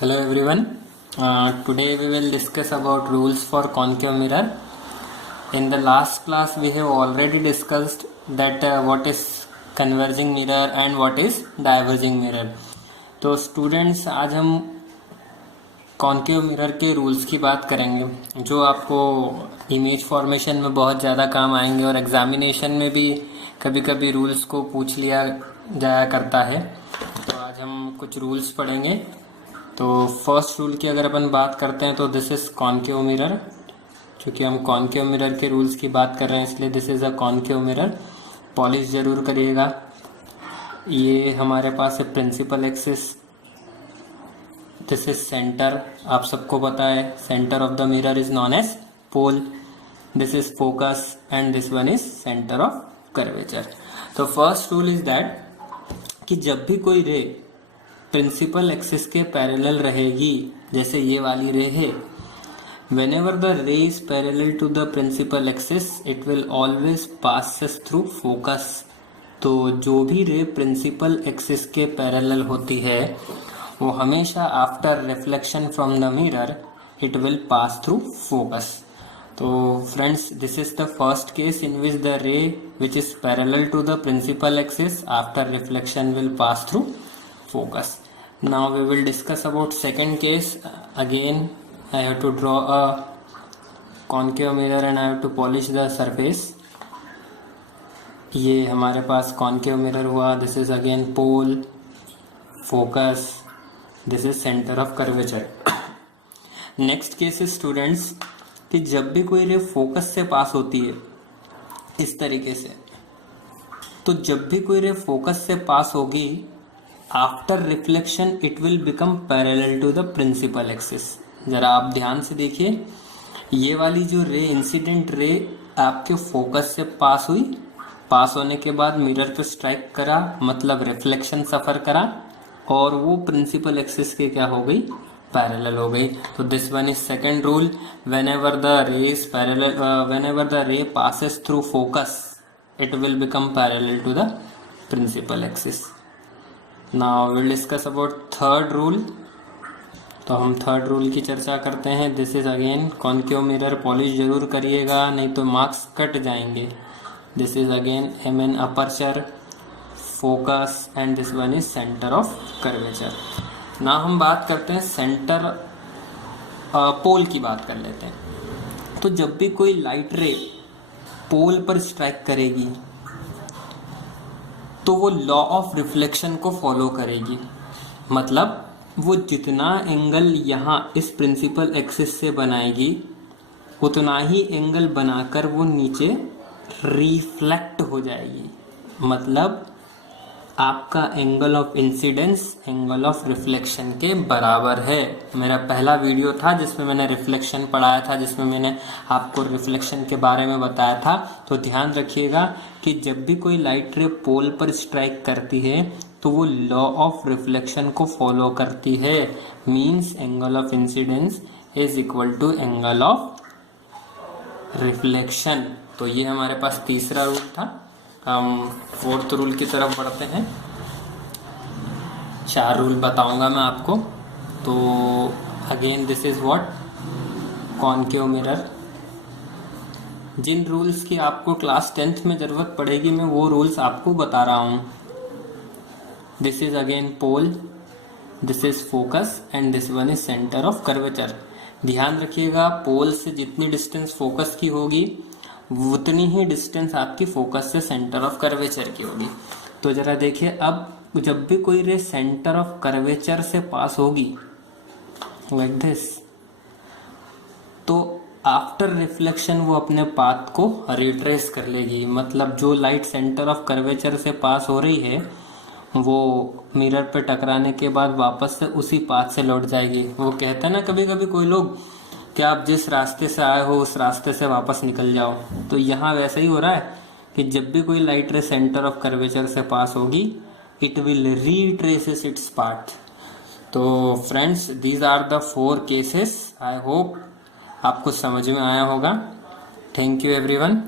Hello everyone. Today we will discuss about rules for concave mirror. In the last class we have already discussed that what is converging mirror and what is diverging mirror. तो students आज हम concave mirror के rules की बात करेंगे जो आपको image formation में बहुत ज़्यादा काम आएंगे और एग्जामिनेशन में भी कभी कभी रूल्स को पूछ लिया जाया करता है। तो आज हम कुछ रूल्स पढ़ेंगे। तो फर्स्ट रूल की अगर अपन बात करते हैं तो दिस इज़ कॉन्केव मिरर। चूँकि हम कॉन्केव मिरर के रूल्स की बात कर रहे हैं इसलिए this is a concave mirror. Polish ज़रूर करिएगा। ये हमारे पास है principal axis, this is center, आप सबको पता है center of the mirror is known as pole, this is focus and this one is center of curvature. तो फर्स्ट रूल इज दैट कि जब भी कोई रे प्रिंसिपल एक्सिस के पैरेलल रहेगी, जैसे ये वाली रे है, whenever the ray is parallel to the principal axis it will always passes through focus। तो जो भी रे प्रिंसिपल एक्सिस के पैरेलल होती है वो हमेशा after reflection from the mirror it will pass through focus. तो friends this is the first case in which the ray which is parallel to the principal axis after reflection will pass through focus. Now we will discuss about second case. Again I have to draw a concave mirror and I have to polish the surface. ये हमारे पास concave mirror हुआ, this is again pole, focus, this is center of curvature. Next case is students कि जब भी कोई रे focus से पास होती है इस तरीके से, तो जब भी कोई रे फोकस से पास होगी after reflection it will become parallel to the principal axis. जरा आप ध्यान से देखिए, ये वाली जो रे इंसिडेंट रे आपके फोकस से पास हुई, पास होने के बाद मिरर पे स्ट्राइक करा मतलब रिफ्लेक्शन सफर करा और वो प्रिंसिपल एक्सिस के क्या हो गई, पैरेलल हो गई। तो this one is second rule, whenever the ray is parallel, whenever the ray passes through focus it will become parallel to the principal axis. Now will discuss about third rule. तो हम third rule की चर्चा करते हैं। This is again concave mirror, polish जरूर करिएगा नहीं तो मार्क्स कट जाएंगे। This is again M N aperture, focus and this one is center of curvature. ना हम बात करते हैं सेंटर पोल की बात कर लेते हैं। तो जब भी कोई लाइट रे पोल पर स्ट्राइक करेगी तो वो लॉ ऑफ रिफ्लेक्शन को फॉलो करेगी, मतलब वो जितना एंगल यहाँ इस प्रिंसिपल एक्सिस से बनाएगी उतना ही एंगल बनाकर वो नीचे रिफ्लेक्ट हो जाएगी। मतलब आपका angle of incidence angle of reflection के बराबर है। मेरा पहला वीडियो था जिसमें मैंने रिफ्लेक्शन पढ़ाया था, जिसमें मैंने आपको रिफ्लेक्शन के बारे में बताया था। तो ध्यान रखिएगा कि जब भी कोई लाइट रे पोल पर स्ट्राइक करती है तो वो लॉ ऑफ रिफ्लेक्शन को फॉलो करती है, means angle of incidence is equal to angle of reflection. तो ये हमारे पास तीसरा रूल था। हम फोर्थ रूल की तरफ बढ़ते हैं। 4 रूल बताऊंगा मैं आपको। तो again this is what concave mirror. जिन रूल्स की आपको क्लास 10th में ज़रूरत पड़ेगी मैं वो रूल्स आपको बता रहा हूँ। This is again pole, this is focus and this one is center of curvature. ध्यान रखिएगा, पोल से जितनी डिस्टेंस फोकस की होगी उतनी ही डिस्टेंस आपकी फोकस से सेंटर ऑफ कर्वेचर की होगी। तो जरा देखिए, अब जब भी कोई रे सेंटर ऑफ कर्वेचर से पास होगी लाइक दिस, तो आफ्टर रिफ्लेक्शन वो अपने पाथ को रिट्रेस कर लेगी। मतलब जो लाइट सेंटर ऑफ कर्वेचर से पास हो रही है वो मिरर पे टकराने के बाद वापस से उसी पाथ से लौट जाएगी। वो कहते हैं ना कभी कभी कोई लोग कि आप जिस रास्ते से आए हो उस रास्ते से वापस निकल जाओ। तो यहाँ वैसा ही हो रहा है कि जब भी कोई लाइट रे सेंटर ऑफ कर्वेचर से पास होगी it will retraces its path. तो friends these are the 4 cases. I hope आपको समझ में आया होगा। Thank you everyone.